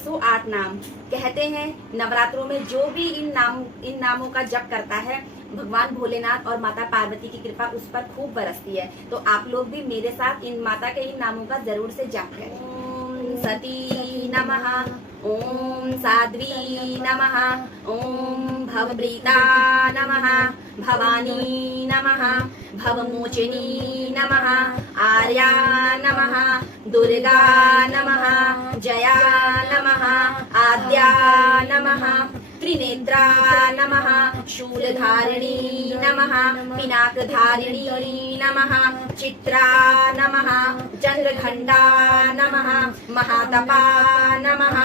108 नाम कहते हैं। नवरात्रों में जो भी इन नामों का जप करता है, भगवान भोलेनाथ और माता पार्वती की कृपा उस पर खूब बरसती है। तो आप लोग भी मेरे साथ इन माता के इन नामों का जरूर से जाप करें। ओम सती नमः, ओम साध्वी नमः, ओम भवप्रीता नमः, भवानी नमः, भवमोचिनी नमः, आर्या नमः, दुर्गा नमः, जया नमः, आद्या नमः, त्रिनेत्रा नमः, शूलधारिणी नमः, पिनाकधारिणी नमः, चित्रा नमः, चंद्रघंटा नमः, महातपा नमः,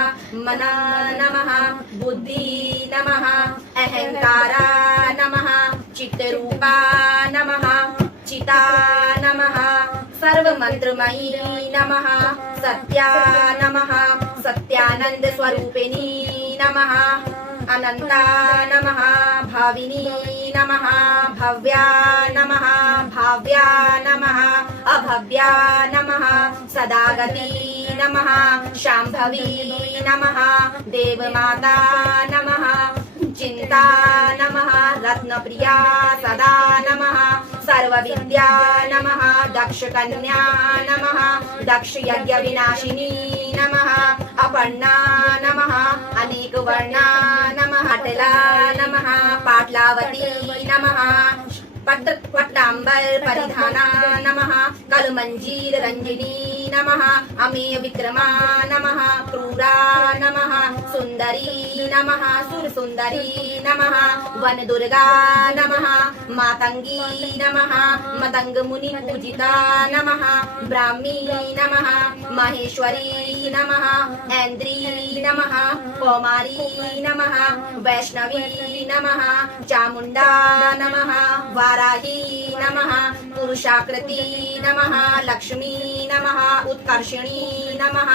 मना नमः, बुद्धि नमः, अहंकारा नमः, चित्तरूपा नमः, चिता नमः, सर्वमंत्रमयी नमः, सत्या नमः, सत्यानंद स्वरूपिणी नमः, अनंता नमः, भाविनी नमः, भव्या नमः, भाव्या नमः, अभव्या नमः, सदागति नमः, शांभवी नमः, देवमाता नमः, चिंता नमः, रत्नप्रिया सदा नमः, सर्वविद्या नमः, दक्षकन्या नमः, दक्ष यज्ञ विनाशिनी नमः, अपर्णा नमः, अनेक वर्णा नमः, अटला नमः, पाटलावती नमः, पट्टांबर परिधाना नमः, कलमंजीर रंजिनी नमः, अमेय विक्रमा नमः, क्रूरा नमः, सुंदरी नमः, सुर सुंदरी नमः, वन दुर्गा नमः, मातंगी नमः, मतंग मुनि पूजिता नमः, ब्राह्मी नमः, महेश्वरी नमः, ऐन्द्री नमः, कौमारी नमः, वैष्णवी नमः, चामुंडा नमः, वाराही नमः, पुरुषाकृति नमः, लक्ष्मी नमः, उत्कर्षिणी नमः,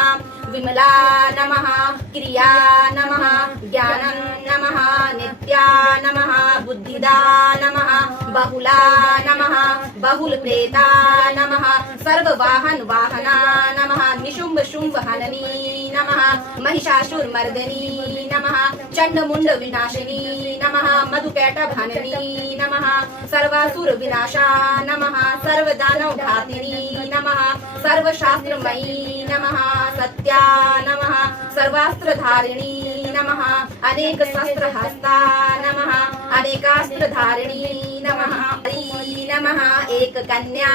विमला नमः, क्रिया नमः, ज्ञानं नमः, नित्या नमः, बुद्धिदा नमः, बहुला नमः, बहुल प्रेता नमः, सर्ववाहन वाहना नमः, निशुंभ शुंभ हननी नमः, महिषासुर मर्दनी नमः, चंडमुंड विनाशिनी नमः, मधुकैटभ हननी नमः, सर्वासुर विनाशा नमः, सर्वदानव घातिनी नमः, सर्वशास्त्रमयी नमः, सत्या नमः, सर्वास्त्रधारिणी नमः, अनेक शस्त्र हस्ता नमः, अनेकास्त्रधारिणी नमः, हरि नमः, एक कन्या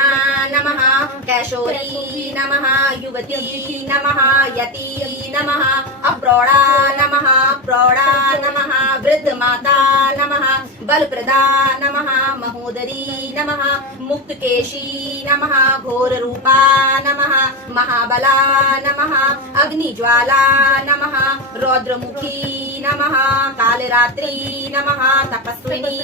नमः, कैशोरी नमः, युवती नमः, यति नमः, अप्रौढ़ा नमः, प्रौढ़ा नमः, वृद्ध माता नमः, बलप्रदा नमः, महोदरी नमः, मुक्तकेशी नमः, घोर रूपा नमः, महाबला नमः, अग्निज्वाला नमः, रौद्रमुखी नमः, कालरात्रि नमः, तपस्विनी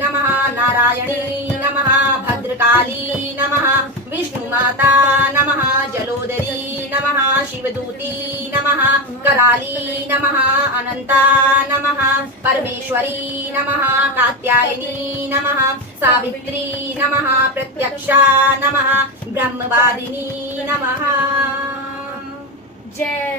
नमः, नारायणी नमः, भद्रकाली नमः, विष्णुमाता नमः, जलोदरी नमः, शिवदूती नमः, कराली नमः, अनंता नमः, परमेश्वरी नमः, कात्यायनी नमः, सावित्री नमः, प्रत्यक्षा नमः, ब्रह्मवादिनी नमः। जय